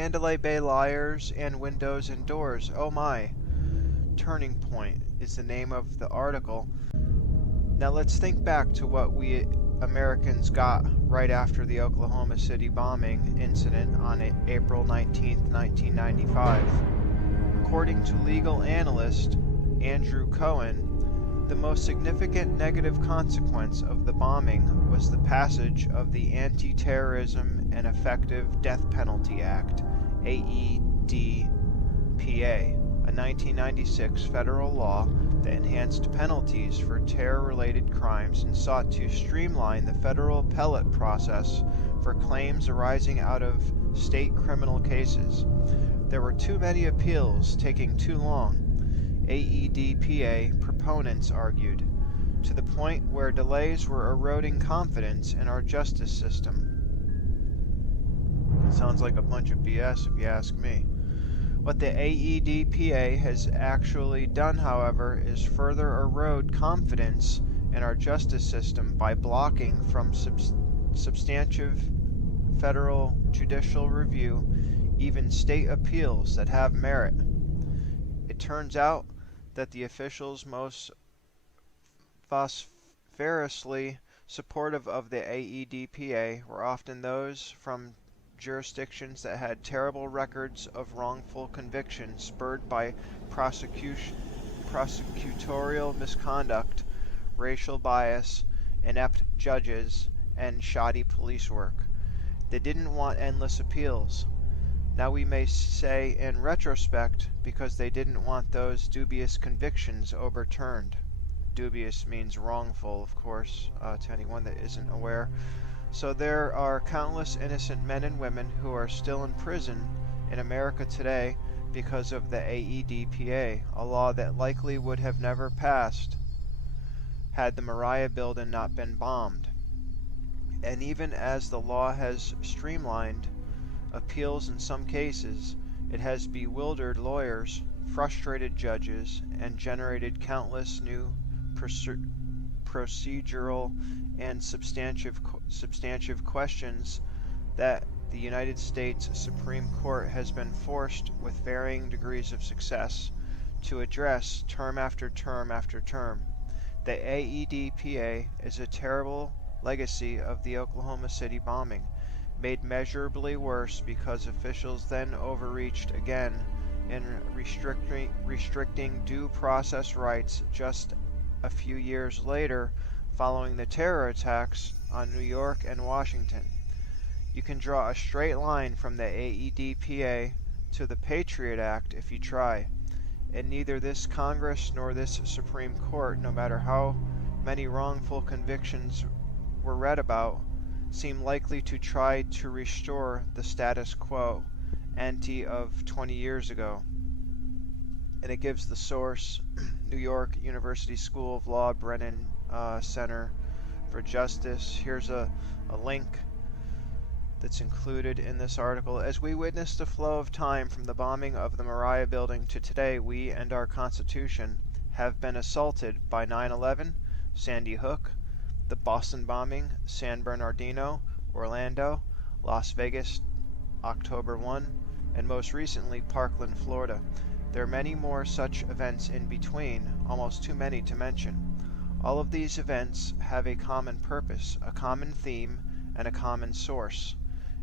Mandalay Bay liars and windows and doors. Oh my. Turning Point is the name of the article. Now let's think back to what we Americans got right after the Oklahoma City bombing incident on April 19, 1995. According to legal analyst Andrew Cohen, the most significant negative consequence of the bombing was the passage of the Anti-Terrorism and Effective Death Penalty Act, AEDPA, a 1996 federal law that enhanced penalties for terror-related crimes and sought to streamline the federal appellate process for claims arising out of state criminal cases. There were too many appeals taking too long, AEDPA proponents argued, to the point where delays were eroding confidence in our justice system. It sounds like a bunch of BS if you ask me. What the AEDPA has actually done, however, is further erode confidence in our justice system by blocking from substantive federal judicial review even state appeals that have merit. It turns out that the officials most vociferously supportive of the AEDPA were often those from jurisdictions that had terrible records of wrongful conviction spurred by prosecutorial misconduct, racial bias, inept judges, and shoddy police work. They didn't want endless appeals. Now we may say in retrospect, because they didn't want those dubious convictions overturned. Dubious means wrongful, of course, to anyone that isn't aware. So there are countless innocent men and women who are still in prison in America today because of the AEDPA, a law that likely would have never passed had the Moriah building not been bombed. And even as the law has streamlined appeals in some cases, it has bewildered lawyers, frustrated judges, and generated countless new procedural and substantive questions that the United States Supreme Court has been forced, with varying degrees of success, to address term after term after term. The AEDPA is a terrible legacy of the Oklahoma City bombing, made measurably worse because officials then overreached again in restricting due process rights just a few years later following the terror attacks on New York and Washington. You can draw a straight line from the AEDPA to the Patriot Act if you try, and neither this Congress nor this Supreme Court, no matter how many wrongful convictions were read about, seem likely to try to restore the status quo ante of 20 years ago. And it gives the source, New York University School of Law, Brennan Center for Justice. Here's a link that's included in this article. As we witness the flow of time from the bombing of the Moriah building to today, we and our Constitution have been assaulted by 9/11, Sandy Hook, the Boston bombing, San Bernardino, Orlando, Las Vegas, October 1, and most recently Parkland, Florida. There are many more such events in between, almost too many to mention. All of these events have a common purpose, a common theme, and a common source.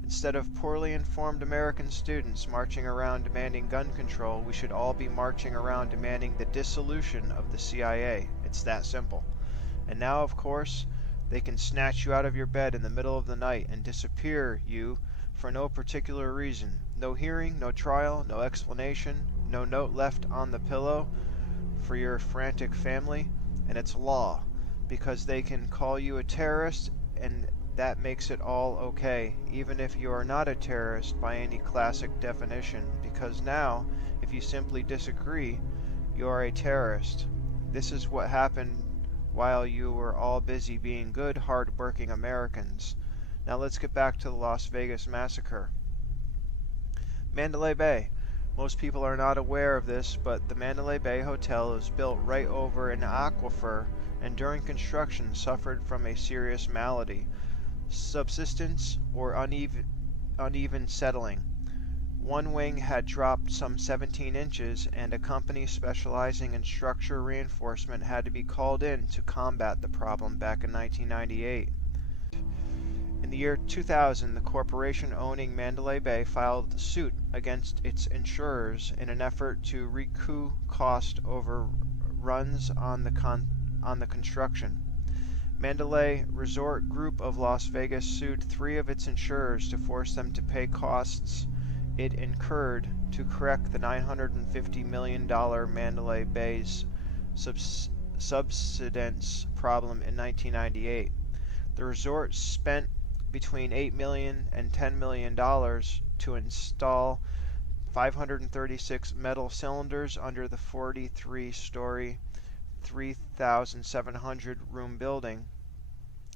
Instead of poorly informed American students marching around demanding gun control, we should all be marching around demanding the dissolution of the CIA. It's that simple. And now, of course, they can snatch you out of your bed in the middle of the night and disappear you for no particular reason. No hearing, no trial, no explanation, no note left on the pillow for your frantic family, and it's law, because they can call you a terrorist, and that makes it all okay, even if you are not a terrorist by any classic definition, because now, if you simply disagree, you are a terrorist. This is what happened while you were all busy being good, hard-working Americans. Now let's get back to the Las Vegas massacre. Mandalay Bay. Most people are not aware of this, but the Mandalay Bay Hotel is built right over an aquifer and during construction suffered from a serious malady, subsidence, or uneven settling. One wing had dropped some 17 inches, and a company specializing in structure reinforcement had to be called in to combat the problem back in 1998. In the year 2000, the corporation owning Mandalay Bay filed suit against its insurers in an effort to recoup cost overruns on the construction. Mandalay Resort Group of Las Vegas sued 3 of its insurers to force them to pay costs it incurred to correct the $950 million Mandalay Bay's subsidence problem in 1998. The resort spent between $8 million and $10 million to install 536 metal cylinders under the 43-story, 3,700 room building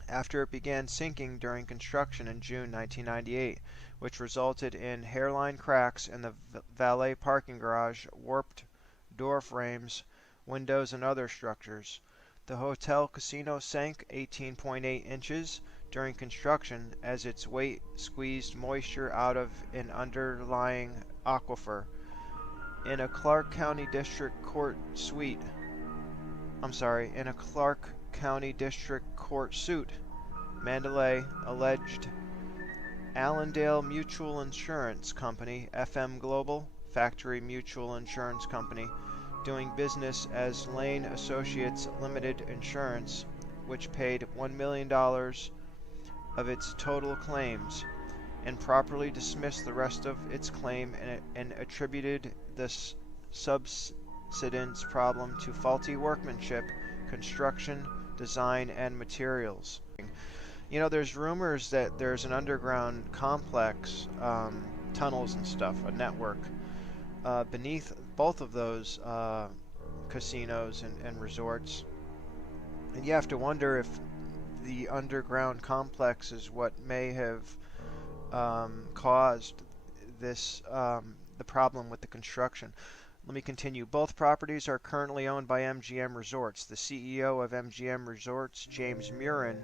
after it began sinking during construction in June 1998, which resulted in hairline cracks in the valet parking garage, warped door frames, windows, and other structures. The hotel casino sank 18.8 inches during construction as its weight squeezed moisture out of an underlying aquifer. In a Clark County District Court suit, Mandalay alleged Allendale Mutual Insurance Company, FM Global, Factory Mutual Insurance Company, doing business as Lane Associates Limited Insurance, which paid $1 million of its total claims, and properly dismissed the rest of its claim and attributed the subsidence problem to faulty workmanship, construction, design, and materials. You know, there's rumors that there's an underground complex, tunnels and stuff, a network, beneath both of those casinos and resorts. And you have to wonder if the underground complex is what may have caused this the problem with the construction. Let me continue. Both properties are currently owned by MGM Resorts. The CEO of MGM Resorts, James Murin,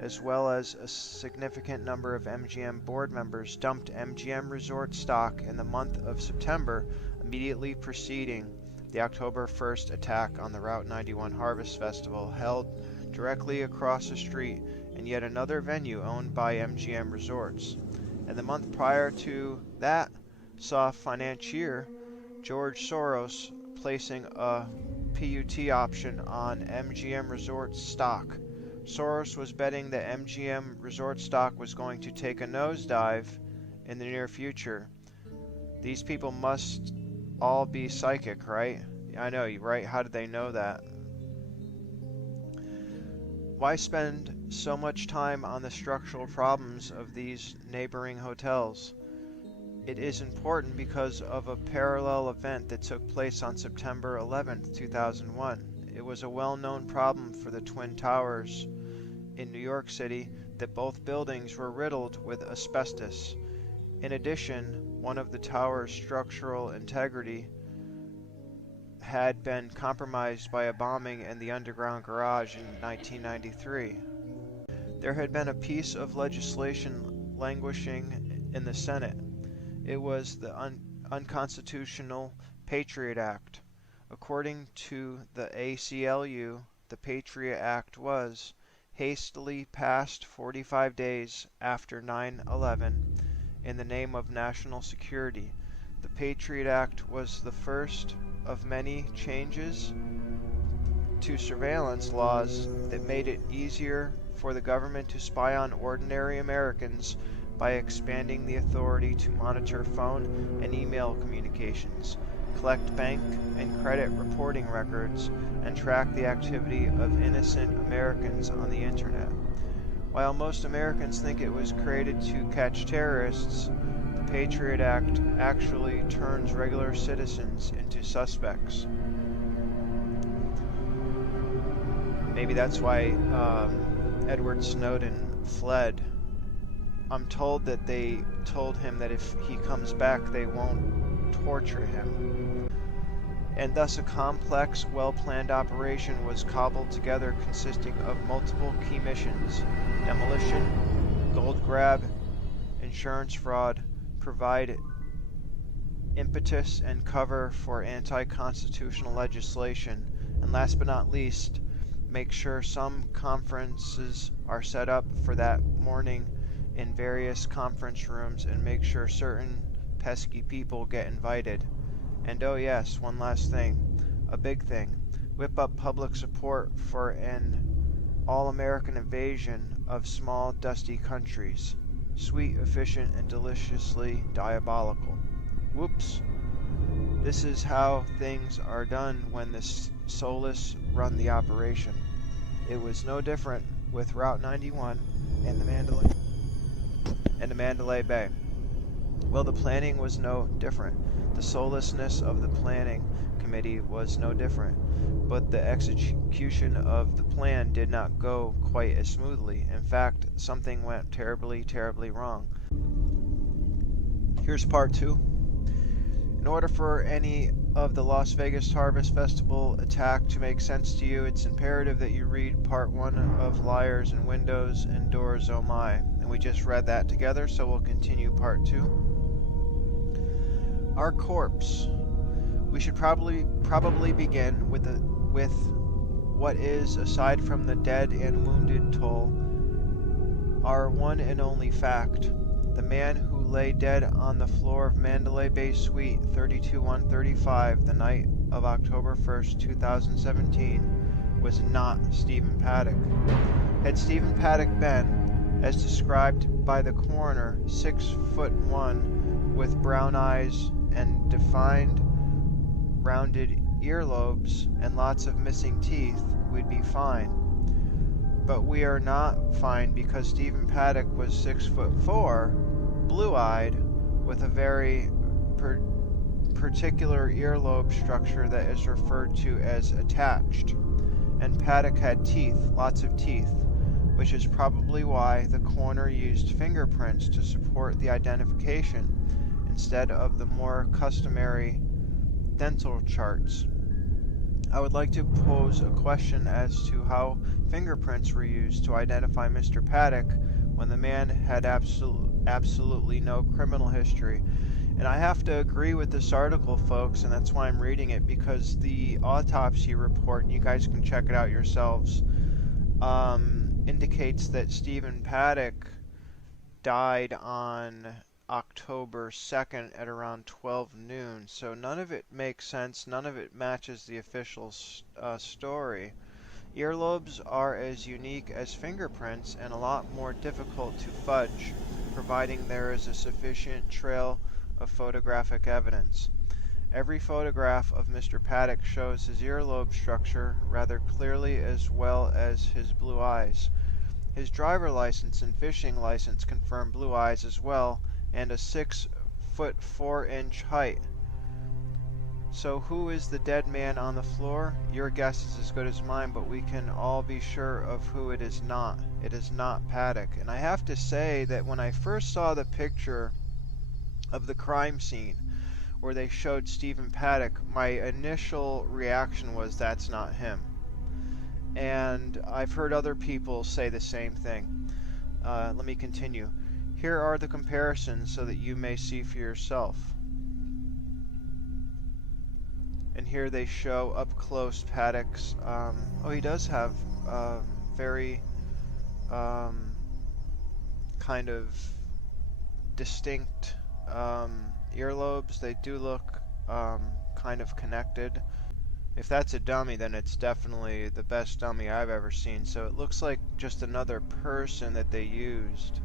as well as a significant number of MGM board members, dumped MGM Resort stock in the month of September, immediately preceding the October 1st attack on the Route 91 Harvest Festival, held directly across the street in yet another venue owned by MGM Resorts. And the month prior to that saw financier George Soros placing a PUT option on MGM Resorts stock. Soros was betting that MGM Resort stock was going to take a nosedive in the near future. These people must all be psychic, right? I know, right? How did they know that? Why spend so much time on the structural problems of these neighboring hotels? It is important because of a parallel event that took place on September 11, 2001. It was a well-known problem for the Twin Towers in New York City that both buildings were riddled with asbestos. In addition, one of the tower's structural integrity had been compromised by a bombing in the underground garage in 1993. There had been a piece of legislation languishing in the Senate. It was the Unconstitutional Patriot Act. According to the ACLU, the Patriot Act was hastily passed 45 days after 9/11 in the name of national security. The Patriot Act was the first of many changes to surveillance laws that made it easier for the government to spy on ordinary Americans by expanding the authority to monitor phone and email communications, collect bank and credit reporting records, and track the activity of innocent Americans on the internet. While most Americans think it was created to catch terrorists, the Patriot Act actually turns regular citizens into suspects. Maybe that's why Edward Snowden fled. I'm told that they told him that if he comes back, they won't torture him. And thus a complex, well-planned operation was cobbled together consisting of multiple key missions: demolition, gold grab, insurance fraud, provide impetus and cover for anti-constitutional legislation, and last but not least, make sure some conferences are set up for that morning in various conference rooms, and make sure certain pesky people get invited. And oh yes, one last thing, a big thing, whip up public support for an all-American invasion of small, dusty countries. Sweet, efficient, and deliciously diabolical. Whoops. This is how things are done when the soulless run the operation. It was no different with Route 91 and the Mandalay Bay. Well, the planning was no different. The soullessness of the planning committee was no different. But the execution of the plan did not go quite as smoothly. In fact, something went terribly, terribly wrong. Here's part 2. In order for any of the Las Vegas Harvest Festival attack to make sense to you, it's imperative that you read part 1 of Liars and Windows and Doors Oh My. And we just read that together, so we'll continue part 2. Our corpse. We should probably begin with what is, aside from the dead and wounded toll, our one and only fact. The man who lay dead on the floor of Mandalay Bay Suite 32135 the night of October 1st, 2017 was not Stephen Paddock. Had Stephen Paddock been, as described by the coroner, 6'1" with brown eyes and defined rounded earlobes and lots of missing teeth, we'd be fine. But we are not fine because Stephen Paddock was 6'4", blue-eyed, with a very particular earlobe structure that is referred to as attached. And Paddock had teeth, lots of teeth, which is probably why the coroner used fingerprints to support the identification instead of the more customary dental charts. I would like to pose a question as to how fingerprints were used to identify Mr. Paddock when the man had absolutely no criminal history. And I have to agree with this article, folks, and that's why I'm reading it, because the autopsy report, and you guys can check it out yourselves, indicates that Stephen Paddock died on October 2nd at around 12 noon. So none of it makes sense, none of it matches the official story. Earlobes are as unique as fingerprints and a lot more difficult to fudge, providing there is a sufficient trail of photographic evidence. Every photograph of Mr. Paddock shows his earlobe structure rather clearly, as well as his blue eyes. His driver license and fishing license confirm blue eyes as well, and a 6'4" height. So who is the dead man on the floor? Your guess is as good as mine, but we can all be sure of who it is not. It is not Paddock. And I have to say that when I first saw the picture of the crime scene where they showed Stephen Paddock, my initial reaction was, that's not him. And I've heard other people say the same thing. Let me continue. Here are the comparisons so that you may see for yourself. And here they show up close Paddock's, he does have very kind of distinct earlobes. They do look kind of connected. If that's a dummy, then it's definitely the best dummy I've ever seen. So it looks like just another person that they used.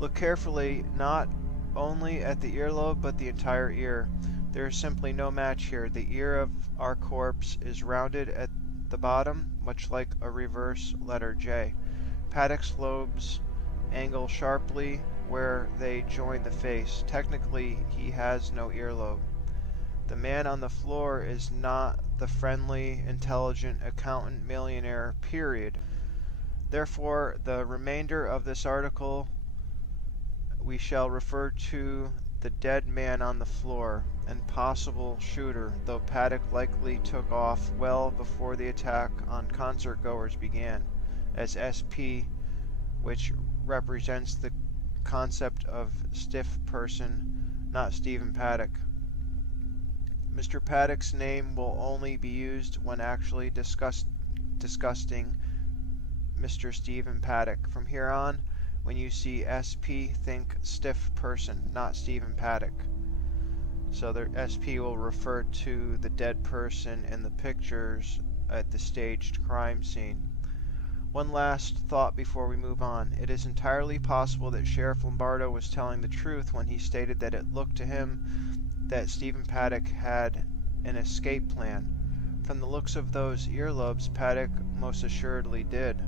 Look carefully, not only at the earlobe, but the entire ear. There is simply no match here. The ear of our corpse is rounded at the bottom, much like a reverse letter J. Paddock's lobes angle sharply where they join the face. Technically, he has no earlobe. The man on the floor is not the friendly, intelligent accountant millionaire, period. Therefore, the remainder of this article we shall refer to the dead man on the floor and possible shooter, though Paddock likely took off well before the attack on concert goers began, as SP, which represents the concept of stiff person, not Stephen Paddock. Mr. Paddock's name will only be used when actually discussing Mr. Stephen Paddock. From here on, when you see SP, think stiff person, not Stephen Paddock. So the SP will refer to the dead person in the pictures at the staged crime scene. One last thought before we move on. It is entirely possible that Sheriff Lombardo was telling the truth when he stated that it looked to him that Stephen Paddock had an escape plan. From the looks of those earlobes, Paddock most assuredly did.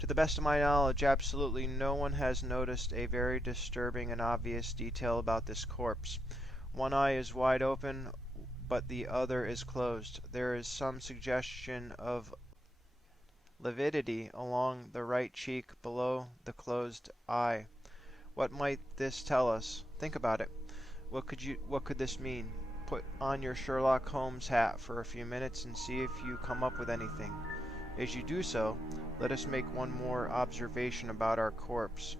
To the best of my knowledge, absolutely no one has noticed a very disturbing and obvious detail about this corpse. One eye is wide open, but the other is closed. There is some suggestion of lividity along the right cheek below the closed eye. What might this tell us? Think about it. What could this mean? Put on your Sherlock Holmes hat for a few minutes and see if you come up with anything. As you do so, let us make one more observation about our corpse.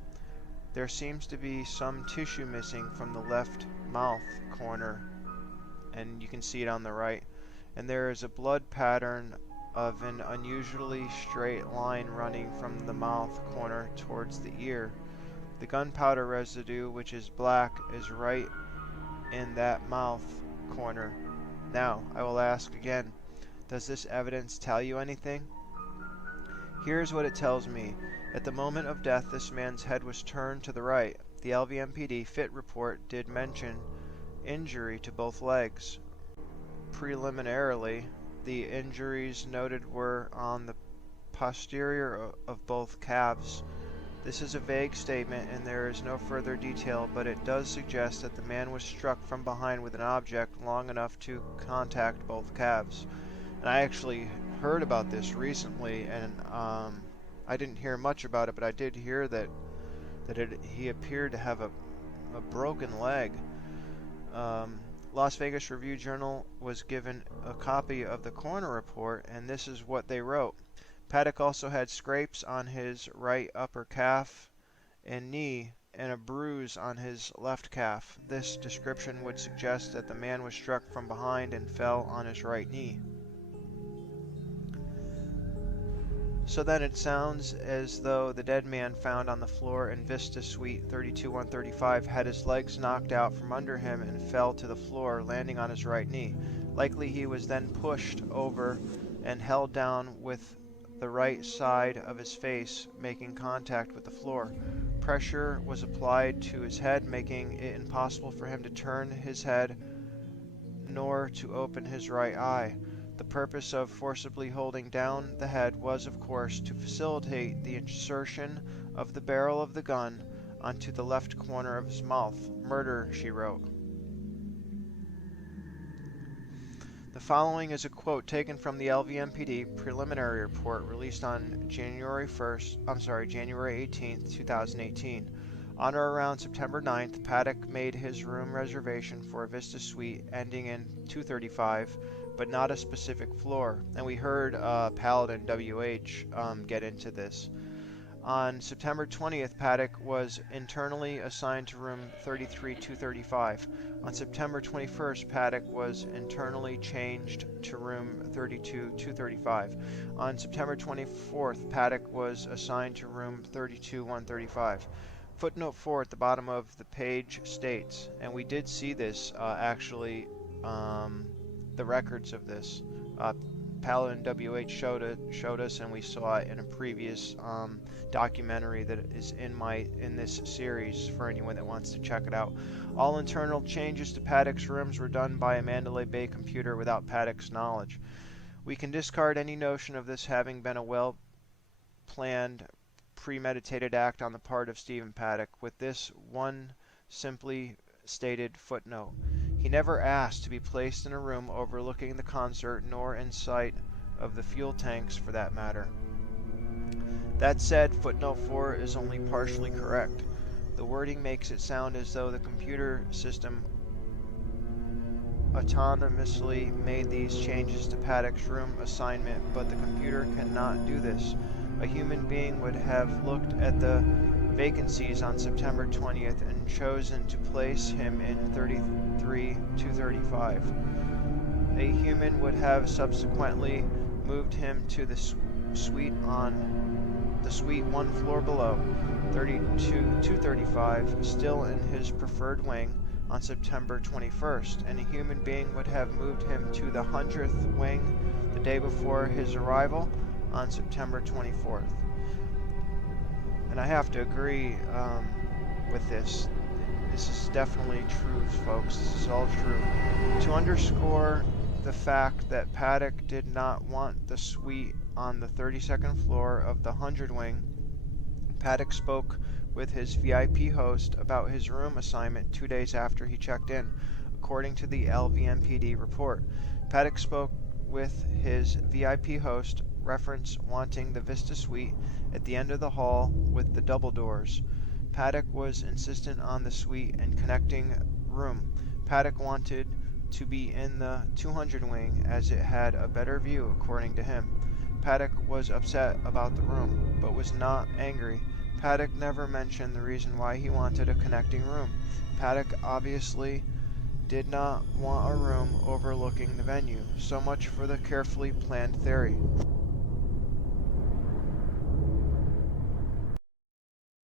There seems to be some tissue missing from the left mouth corner, and you can see it on the right. And there is a blood pattern of an unusually straight line running from the mouth corner towards the ear. The gunpowder residue, which is black, is right in that mouth corner. Now, I will ask again, does this evidence tell you anything? Here's what it tells me. At the moment of death, this man's head was turned to the right. The LVMPD FIT report did mention injury to both legs. Preliminarily, the injuries noted were on the posterior of both calves. This is a vague statement and there is no further detail, but it does suggest that the man was struck from behind with an object long enough to contact both calves. And I actually heard about this recently, and I didn't hear much about it, but I did hear that he appeared to have a broken leg. Las Vegas Review-Journal was given a copy of the coroner report, and this is what they wrote. Paddock also had scrapes on his right upper calf and knee and a bruise on his left calf. This description would suggest that the man was struck from behind and fell on his right knee. So then it sounds as though the dead man found on the floor in Vista Suite 32135 had his legs knocked out from under him and fell to the floor, landing on his right knee. Likely he was then pushed over and held down with the right side of his face, making contact with the floor. Pressure was applied to his head, making it impossible for him to turn his head nor to open his right eye. The purpose of forcibly holding down the head was, of course, to facilitate the insertion of the barrel of the gun onto the left corner of his mouth. Murder, she wrote. The following is a quote taken from the LVMPD preliminary report released on January 18th, 2018. On or around September 9th, Paddock made his room reservation for a Vista Suite ending in 235, but not a specific floor. And we heard Paladin WH get into this. On September 20th, Paddock was internally assigned to room 33235. On September 21st, Paddock was internally changed to room 32235. On September 24th, Paddock was assigned to room 32135. Footnote 4 at the bottom of the page states, and we did see this actually, the records of this. Paladin WH showed us, and we saw it in a previous documentary that is in this series for anyone that wants to check it out. All internal changes to Paddock's rooms were done by a Mandalay Bay computer without Paddock's knowledge. We can discard any notion of this having been a well-planned, premeditated act on the part of Stephen Paddock, with this one simply stated footnote. He never asked to be placed in a room overlooking the concert, nor in sight of the fuel tanks for that matter. That said, footnote 4 is only partially correct. The wording makes it sound as though the computer system autonomously made these changes to Paddock's room assignment, but the computer cannot do this. A human being would have looked at the vacancies on September 20th and chosen to place him in 33-235. A human would have subsequently moved him to the suite one floor below, 32-235, still in his preferred wing, on September 21st, and a human being would have moved him to the 100th wing the day before his arrival on September 24th. And I have to agree with this. This is definitely true, folks. This is all true. To underscore the fact that Paddock did not want the suite on the 32nd floor of the 100 wing, Paddock spoke with his VIP host about his room assignment 2 days after he checked in, according to the LVMPD report. Paddock spoke with his VIP host, reference wanting the Vista suite at the end of the hall with the double doors. Paddock was insistent on the suite and connecting room. Paddock wanted to be in the 200 wing as it had a better view, according to him. Paddock was upset about the room, but was not angry. Paddock never mentioned the reason why he wanted a connecting room. Paddock obviously did not want a room overlooking the venue. So much for the carefully planned theory.